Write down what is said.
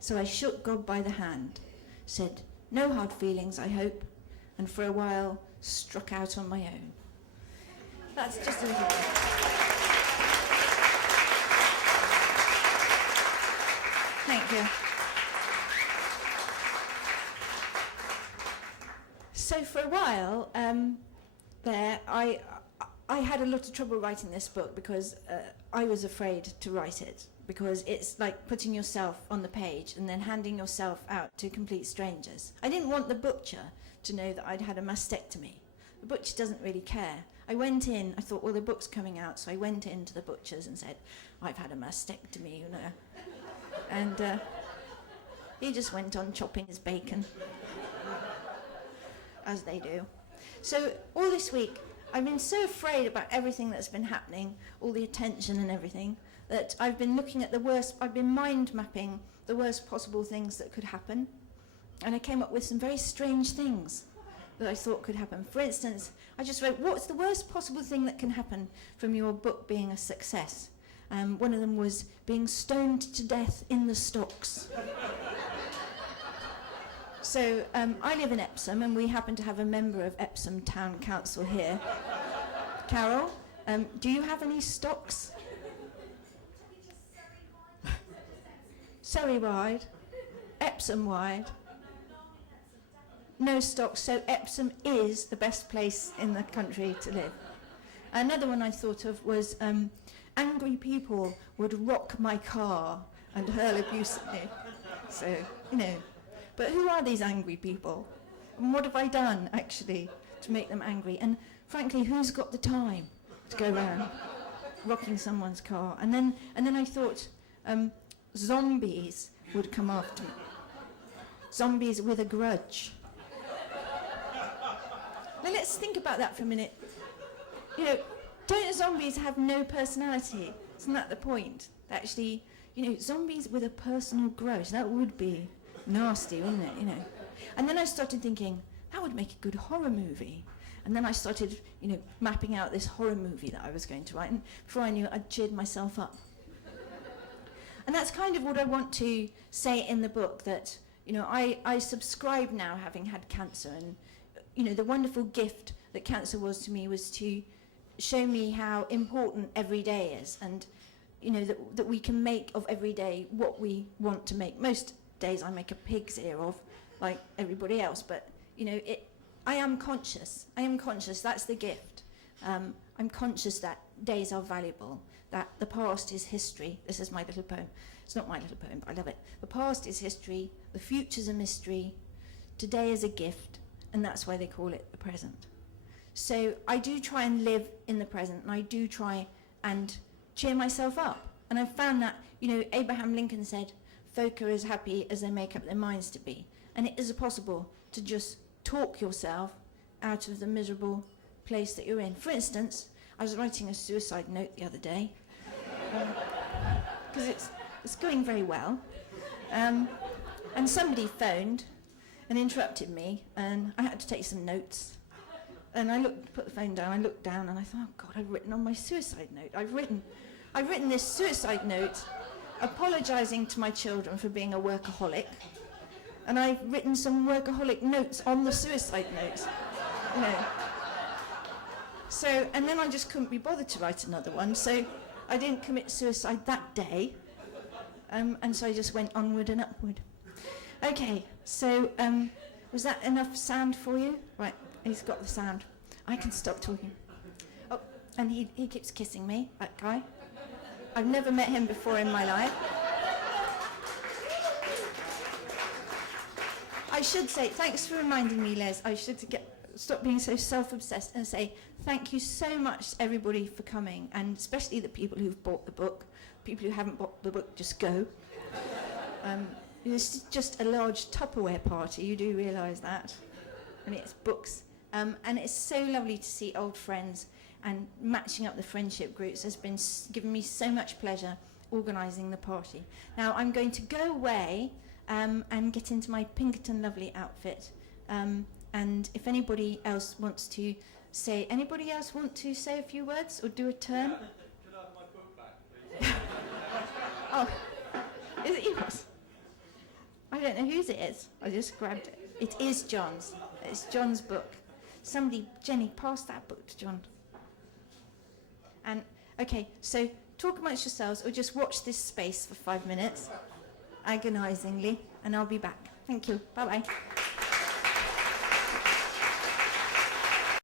So I shook God by the hand, said, "No hard feelings, I hope," and for a while struck out on my own. That's just a little bit. Thank you. So for a while, I had a lot of trouble writing this book because I was afraid to write it, because it's like putting yourself on the page and then handing yourself out to complete strangers. I didn't want the butcher to know that I'd had a mastectomy. The butcher doesn't really care. I went in, I thought, well, the book's coming out, so I went into the butcher's and said, "I've had a mastectomy, you know." And he just went on chopping his bacon, as they do. So all this week, I've been so afraid about everything that's been happening, all the attention and everything, that I've been looking at the worst, I've been mind mapping the worst possible things that could happen. And I came up with some very strange things that I thought could happen. For instance, I just wrote, what's the worst possible thing that can happen from your book being a success? One of them was being stoned to death in the stocks. So I live in Epsom, and we happen to have a member of Epsom Town Council here. Carol, do you have any stocks? Surrey-wide, Epsom-wide. No stocks, so Epsom is the best place in the country to live. Another one I thought of was angry people would rock my car and hurl abuse at me. So, you know. But who are these angry people? And what have I done, actually, to make them angry? And frankly, who's got the time to go around rocking someone's car? And then I thought zombies would come after me. Zombies with a grudge. Now let's think about that for a minute. You know, don't zombies have no personality? Isn't that the point? Actually, you know, zombies with a personal grudge, that would be nasty, wouldn't it, you know? And then I started thinking, that would make a good horror movie. And then I started, you know, mapping out this horror movie that I was going to write, and before I knew it, I'd cheered myself up. And that's kind of what I want to say in the book, that, you know, I subscribe now, having had cancer, and, you know, the wonderful gift that cancer was to me was to show me how important every day is, and, you know, that we can make of every day what we want to make. Most days I make a pig's ear of, like everybody else, but, you know, I am conscious, that's the gift. I'm conscious that days are valuable, that the past is history. This is my little poem. It's not my little poem, but I love it. The past is history, the future's a mystery, today is a gift, and that's why they call it the present. So I do try and live in the present, and I do try and cheer myself up. And I've found that, you know, Abraham Lincoln said, folk are as happy as they make up their minds to be. And it is possible to just talk yourself out of the miserable place that you're in. For instance, I was writing a suicide note the other day, because it's going very well. And somebody phoned and interrupted me, and I had to take some notes. And I put the phone down, I looked down, and I thought, oh God, I've written on my suicide note. I've written this suicide note apologising to my children for being a workaholic, and I've written some workaholic notes on the suicide note, you know. So, and then I just couldn't be bothered to write another one, so I didn't commit suicide that day, and so I just went onward and upward. Okay, so was that enough sound for you? Right, he's got the sound. I can stop talking. Oh, and he keeps kissing me, that guy. I've never met him before in my life. I should say, thanks for reminding me, Les, I should stop being so self-obsessed and say thank you so much to everybody for coming, and especially the people who've bought the book. People who haven't bought the book, just go. It's just a large Tupperware party, you do realise that. And it's books. And it's so lovely to see old friends, and matching up the friendship groups has been given me so much pleasure organising the party. Now I'm going to go away and get into my Pinkerton Lovely outfit. And if anybody else wants to say, anybody else want to say a few words or do a turn? Can I have my book back, please? Oh, is it yours? know whose it is. I just grabbed it. It is John's. It's John's book. Somebody, Jenny, pass that book to John. And, okay, so talk amongst yourselves or just watch this space for 5 minutes, agonisingly, and I'll be back. Thank you. Bye-bye.